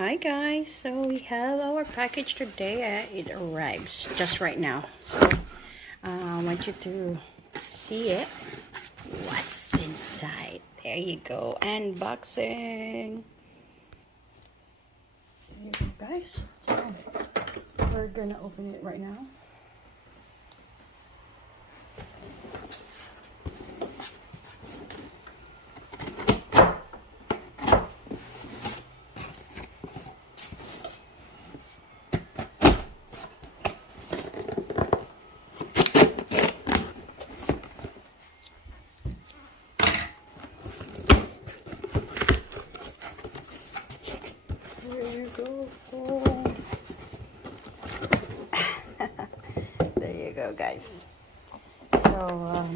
Hi guys, so we have our package today. It arrives just right now. So I want you to see it. What's inside? There you go. Unboxing. There you go, guys. So we're gonna open it right now. There you go. Oh. There you go, guys. So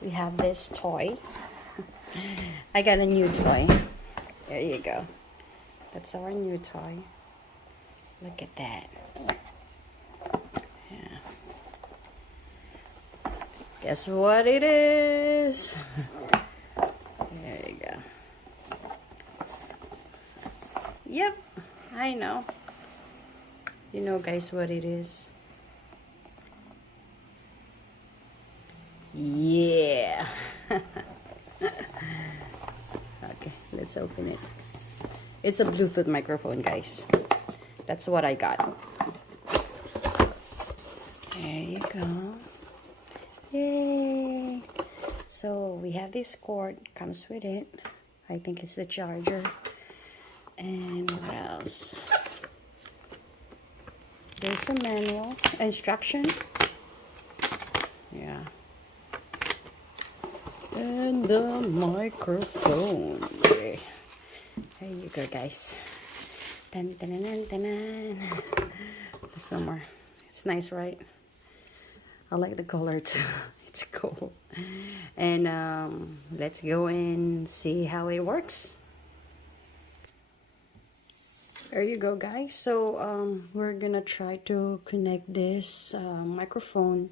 we have this toy. I got a new toy. There you go. That's our new toy. Look at that. Yeah. Guess what it is? There you go. Yep, I know. You know, guys, what it is? Yeah. Okay, let's open it. It's a Bluetooth microphone, guys. That's what I got. There you go. Yay. So we have this cord, comes with it. I think it's the charger. And what else? There's a manual, instruction. Yeah. And the microphone. There you go, guys. Dun, dun, dun, dun, dun, dun. There's no more. It's nice, right? I like the color too. It's cool. And let's go and see how it works. There you go, guys. So we're gonna try to connect this microphone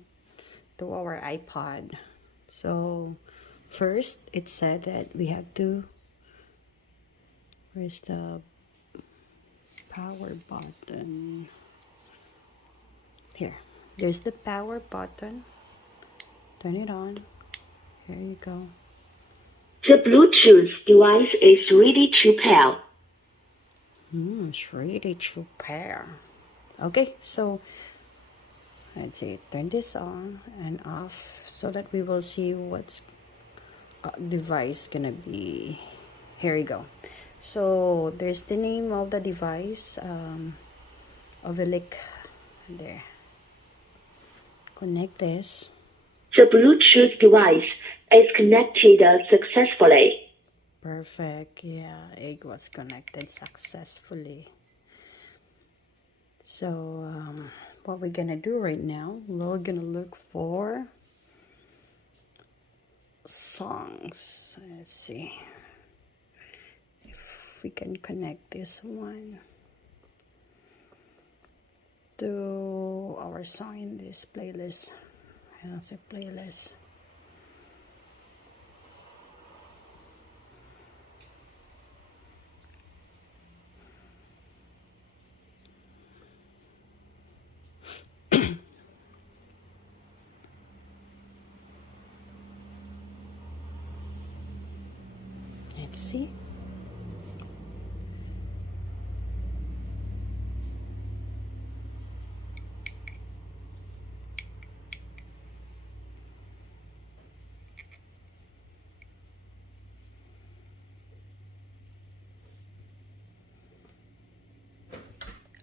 to our iPod. So first it said that we have to, where's the power button? Here, there's the power button. Turn it on. There you go. The Bluetooth device is ready to pair. It's ready to pair. Okay, so let's see, turn this on and off so that we will see what's device gonna be. Here we go. So there's the name of the device, Ovelic. There. Connect this. The Bluetooth device is connected successfully. Perfect. Yeah, it was connected successfully. So what we're gonna do right now, we're gonna look for songs. Let's see if we can connect this one to our song in this playlist. I say playlist. Let's see.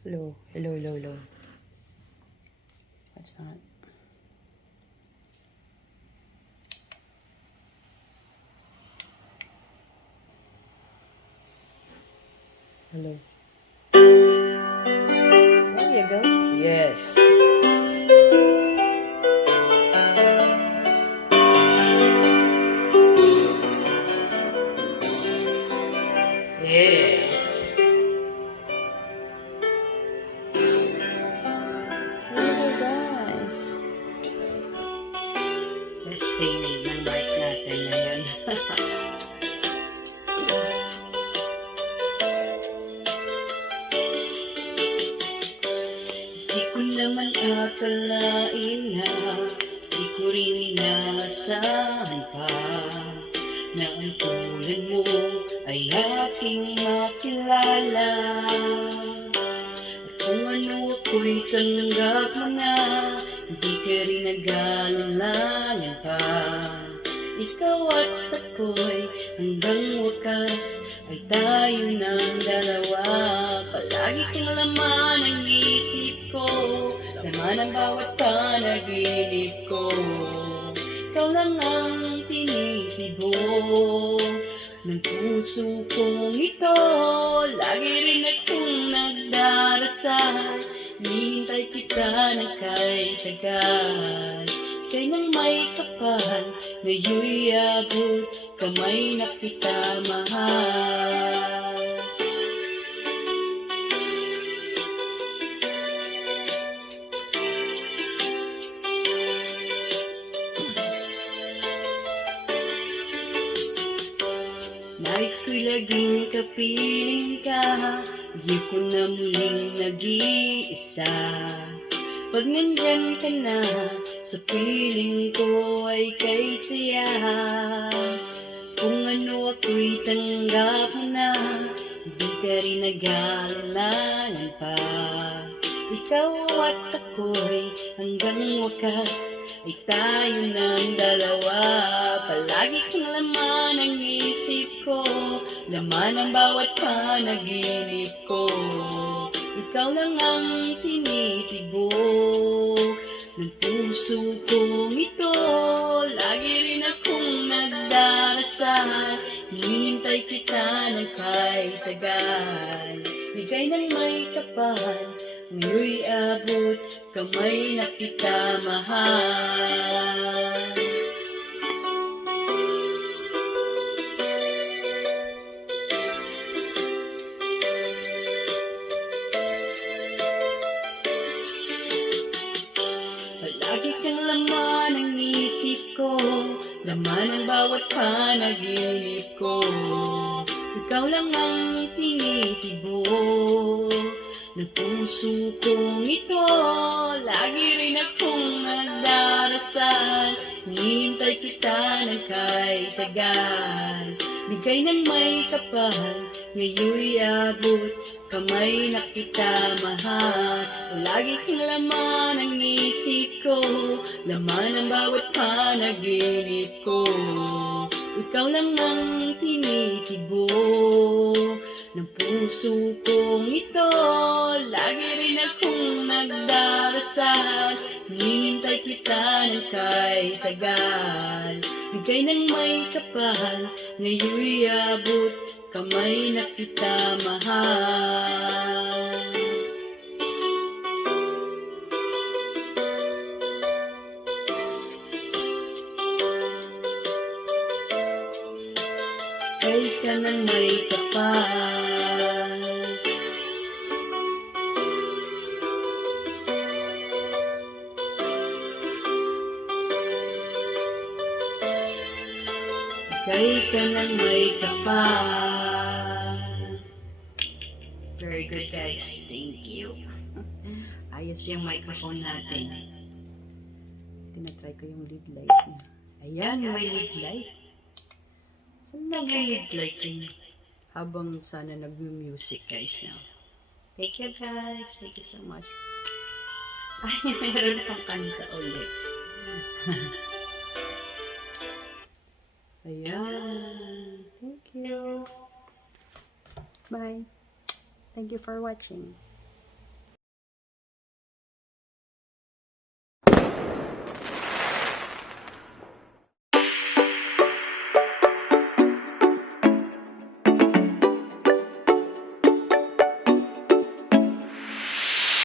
Hello, hello, hello, hello. That's not. Hello. There you go. Yes. Yeah. Hello, guys. Testing ng mic natin ngayon. naman akalain na di ko rin inaasahan pa na ang tulad mo ay aking makilala. At kung ano ako'y tanggap mo na, hindi ka rin nag-aalalayan pa. Ikaw at ako'y hanggang wakas ay tayo ng dalawa. Palagi kang laman ang isip ko, laman ang bawat panaginip ko. Ikaw lang ang tinitibok ng puso kong ito. Lagi rin akong nagdarasal, hinihintay kita ng kahit tagal. Kay nang may kapal, ngayon'y abot kamay na kita mahal. Nais ko'y laging kapiling ka, di ko na muling nag-iisa. Pag nandyan ka na, sa piling ko ay kay siya. Kung ano ako'y tanggap mo na, hindi ka rin nag-aalalayan pa. Ikaw at ako'y hanggang wakas ay tayo ng dalawa. Palagi kang laman ang isip ko, laman ang bawat panaginip ko. Ikaw lang ang tinitibok ng puso kong ito. Lagi rin akong nagdarasal, hinihintay kita ng kahit tagal. Bigay ng may kapal, ngayon'y abot kamay na kita mahal. Palagi kang laman ang isip ko, laman ang bawat panaginip ko. Ikaw lang ang tinitibok ng puso kong ito. Lagi rin akong nagdarasal, hinihintay kita ng kahit tagal. Bigay ng may kapal, ngayon'y abot kamay na kita mahal. Lagi kang laman ang isip ko, laman ang bawat panaginip ko. Ikaw lang ang tinitibok ng puso kong ito. Lagi rin akong nagdarasal, hinihintay kita ng kahit tagal. Bigay ng may kapal, ngayon'y abot kamay na kita mahal. Kay ka ng may kapal, kay ka ng may kapal. Very good guys, thank you. Ayos yung microphone natin. Tinatry ko yung lead light niya. Ayan, may lead light. Saan lang yung lead light yun? Habang sana nag-music guys now. Thank you guys. Thank you so much. Ay, meron pang kanta ulit. Ayan. Thank you. Bye. Thank you for watching.